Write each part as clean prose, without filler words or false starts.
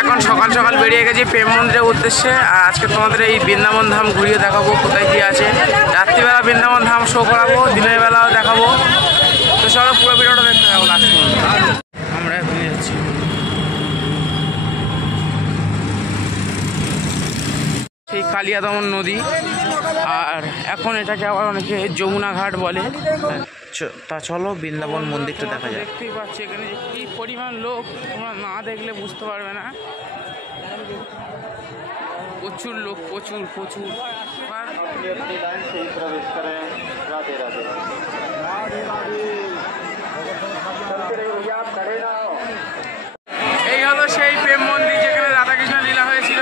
এখন সকাল সকাল বেরিয়ে গেছি প্রেম মন্দিরের উদ্দেশ্যে। আর আজকে তোমাদের এই বৃন্দাবন ধাম ঘুরিয়ে দেখাবো কোথায় কি আছে। রাত্রিবেলা বৃন্দাবন ধাম শো করাবো, দিনের বেলাও দেখাবো। তো চলো পুরো ভিডিওটা দেখতে থাকবো লাস্ট পর্যন্ত। আমরা এখন যাচ্ছি সেই কালিয়াদমন নদী, আর এখন এটাকে আবার অনেকে যমুনা ঘাট বলে। তা চলো বৃন্দাবন মন্দিরটা দেখা যায়। দেখতেই পাচ্ছি এখানে যে কি পরিমাণ লোক, তোমরা না দেখলে বুঝতে পারবে না। প্রচুর লোক, প্রচুর প্রচুর। এই হলো সেই প্রেম মন্দির যেখানে রাধাকৃষ্ণ লীলা হয়েছিল।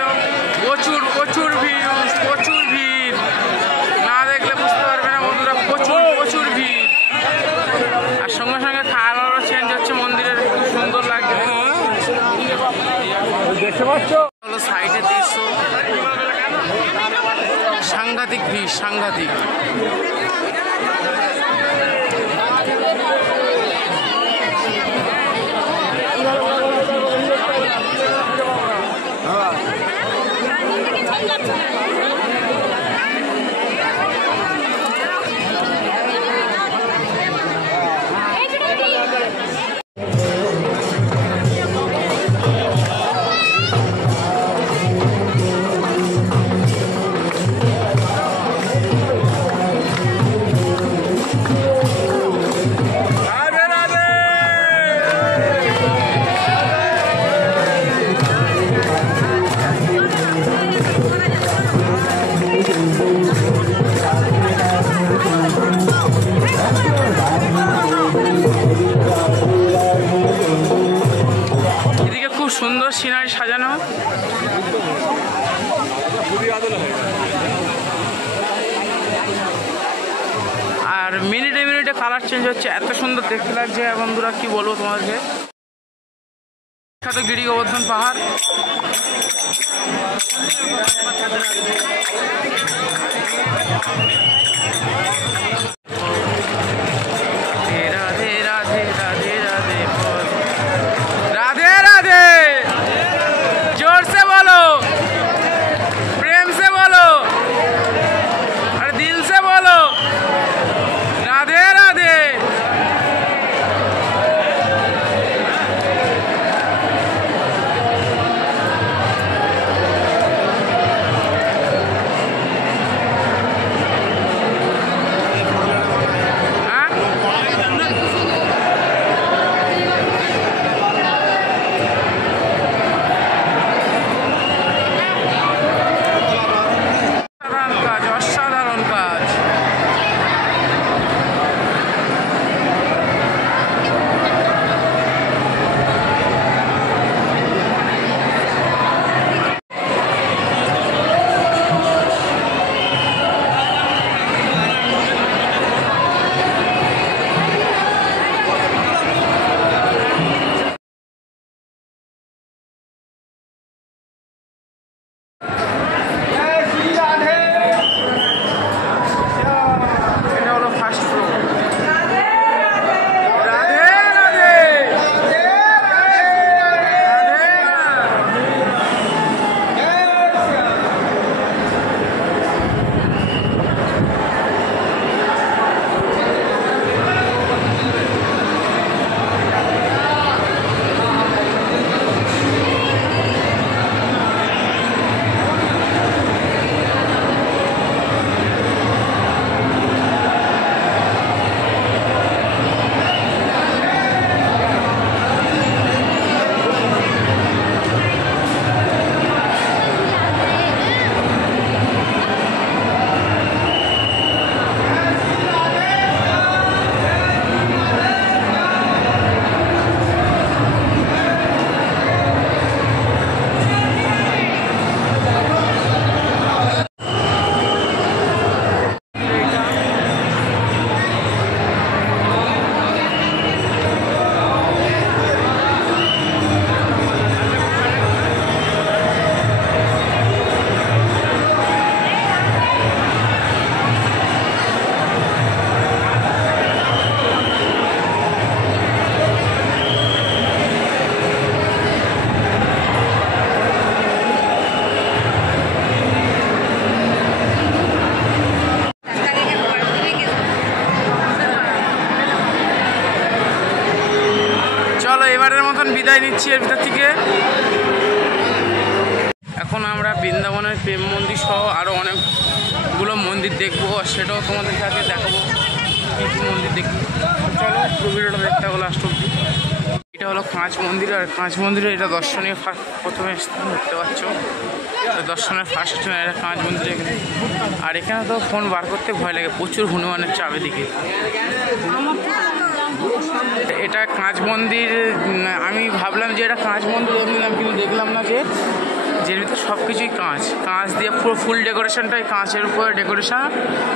প্রচুর প্রচুর ভিড়, প্রচুর ভিড়, না দেখলে বুঝতে পারবে না বন্ধুরা। প্রচুর প্রচুর ভিড়, আর সঙ্গে সঙ্গে খাওয়ারও চেঞ্জ হচ্ছে মন্দিরের, খুব সুন্দর লাগছে দেখতে পাচ্ছ। হলো সাইডের দৃশ্য, সাংঘাতিক ভিড়, সাংঘাতিক। সুন্দর সিনারি সাজানো, আর মিনিটে মিনিটে কালার চেঞ্জ হচ্ছে, এত সুন্দর দেখতে লাগছে বন্ধুরা, কি বলবো তোমাদেরকে। বিখ্যাত গিরি গোবর্ধন পাহাড়। বিদায় নিচ্ছি এর ভিতর থেকে। এখন আমরা বৃন্দাবনের প্রেম মন্দির সহ আরও অনেকগুলো মন্দির দেখবো, আর সেটাও তোমাদের সাথে দেখাবো কী কী মন্দির দেখবো। চলো ভিডিওটা দেখতে হলো লাস্ট অব্দি। এটা হলো কাঁচ মন্দির, আর কাঁচ মন্দিরে এটা দর্শনীয় প্রথমে স্থান দেখতে পাচ্ছ। দর্শনের ফার্স্ট এটা কাঁচ মন্দির এখানে। আর এখানে তো ফোন বার করতে ভয় লাগে, প্রচুর হনুমানের চাবে দিকে। এটা কাঁচ মন্দির, আমি ভাবলাম যে এটা কাঁচ মন্দির এমনিলাম, কিন্তু দেখলাম না যে যের ভিতরে সব কিছুই কাঁচ, কাঁচ দিয়ে পুরো ফুল ডেকোরেশনটাই কাঁচের উপরে ডেকোরেশন,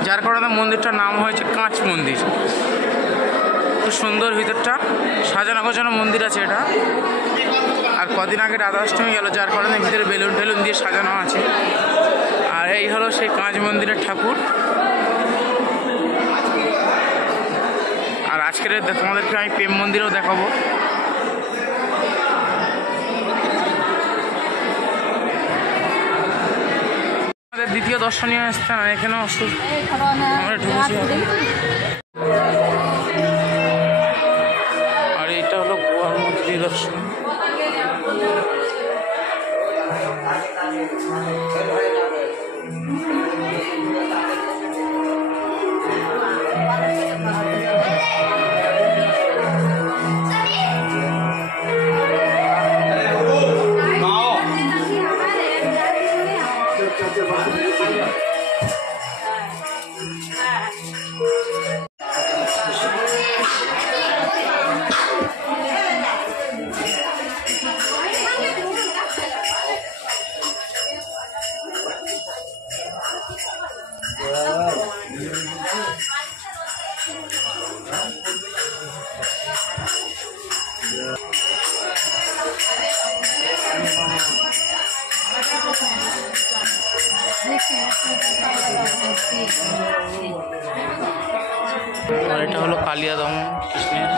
যার কারণে মন্দিরটার নাম হয়েছে কাঁচ মন্দির। খুব সুন্দর ভিতরটা সাজানো গোছানো মন্দির আছে এটা। আর কদিন আগে রাধাষ্টমী গেল, যার কারণে ভিতরে বেলুন টেলুন দিয়ে সাজানো আছে। আর এই হলো সেই কাঁচ মন্দিরের ঠাকুর। আর আজকের তোমাদেরকে আমি প্রেম মন্দিরও দেখাবো। আমাদের দ্বিতীয় দর্শনীয় স্থান, এখানেও আমরা ঢুকেছি। আর এটা হলো গোয়ার মধ্যে দর্শন। আর এটা হলো কালিয়া দমন কৃষ্ণের।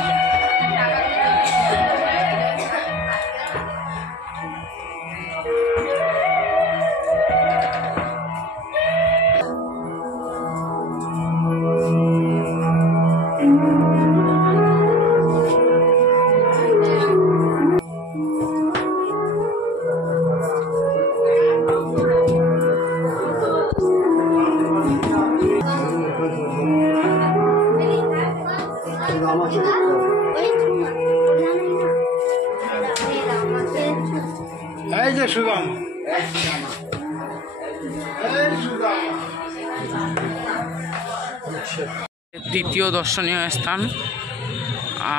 দ্বিতীয় দর্শনীয় স্থান।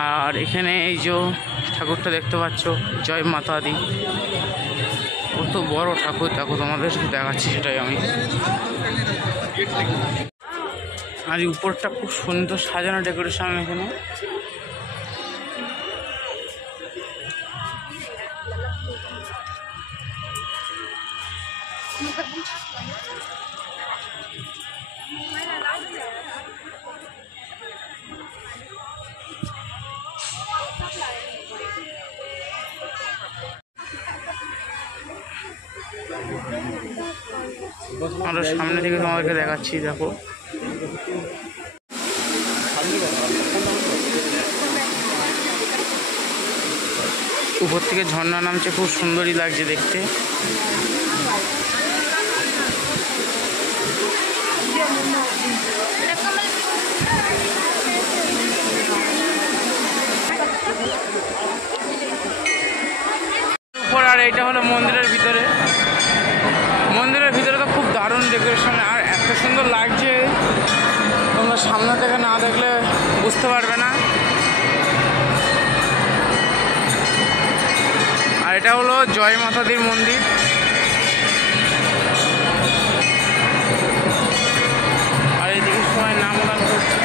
আর এখানে এই যে ঠাকুরটা দেখতে পাচ্ছ, জয় মাতা দি, কত বড় ঠাকুর দেখো, তোমাদের দেখাচ্ছি সেটাই আমি। আর উপরটা খুব সুন্দর সাজানো ডেকোরেশন এখানে। আমরা সামনে থেকে তোমাদেরকে দেখাচ্ছি, দেখো উপর থেকে ঝর্ণা নামছে, খুব সুন্দরই লাগছে দেখতে। আর এইটা হলো মন্দিরের ভিতরে। মন্দিরের ভিতরে তো খুব দারুণ ডেকোরেশন, আর এত সুন্দর লাগছে, তোমরা সামনে থেকে না দেখলে বুঝতে পারবে না। আর এটা হলো জয় মাতা দির মন্দির। আর এইদিকে সবাই নামগান করছে।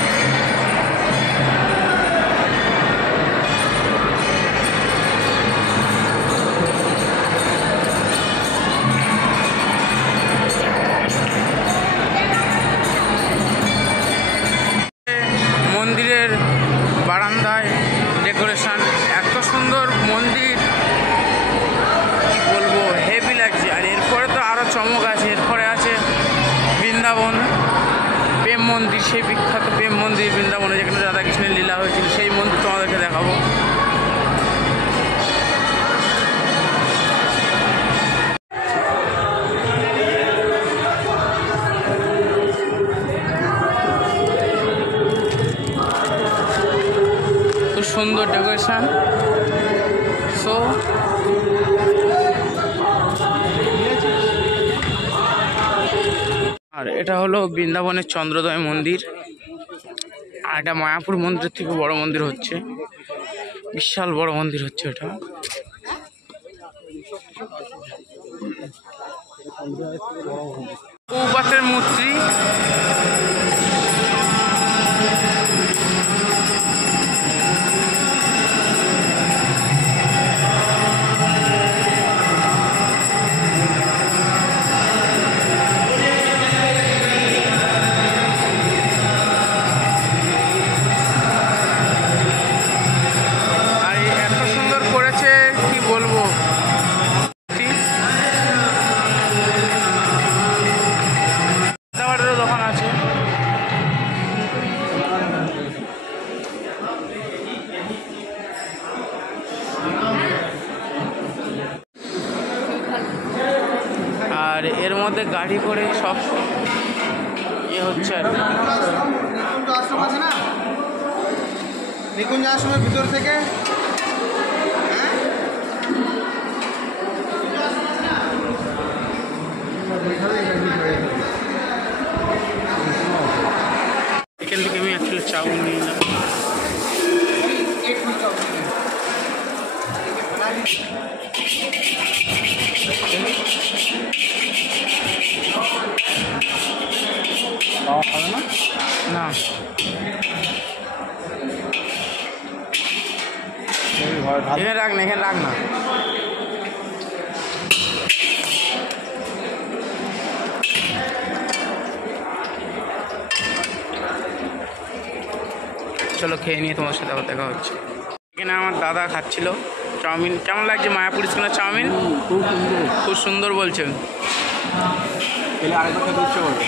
মন্দিরের বারান্দায় ডেকোরেশন, এত সুন্দর মন্দির, কি বলবো, হেভি লাগছে। আর এরপরে তো আরও চমক আছে, এরপরে আছে বৃন্দাবন প্রেম মন্দির, সেই বিখ্যাত প্রেম মন্দির বৃন্দাবনে, যেখানে রাধাকৃষ্ণের লীলা হয়েছিল, সেই মন্দির তোমাদেরকে দেখাবো। দর্শন। সো আর এটা হলো বৃন্দাবনের চন্দ্রোদয় মন্দির। আর এটা মায়াপুর মন্দিরের থেকে বড় মন্দির হচ্ছে, বিশাল বড় মন্দির হচ্ছে এটা। প্রভুপাদের মূর্তি। দোকান আছে। আর এর মধ্যে গাড়ি করে সব ইয়ে হচ্ছে আর আশ্রম আছে না নিকুঞ্জ আশ্রমের ভিতর থেকে এখান থেকে আমি অ্যাকচুয়ালি চাউমিন নিয়ে নিলাম। না এখানে রাখ না, এখানে রাখ না। চলো খেয়ে নিয়ে তোমার সাথে আবার দেখা হচ্ছে। এখানে আমার দাদা খাচ্ছিল চাউমিন। কেমন লাগছে মায়াপুর স্কুলের চাউমিন? খুব সুন্দর বলছেন। আরেকবার খেতে ইচ্ছে করবে।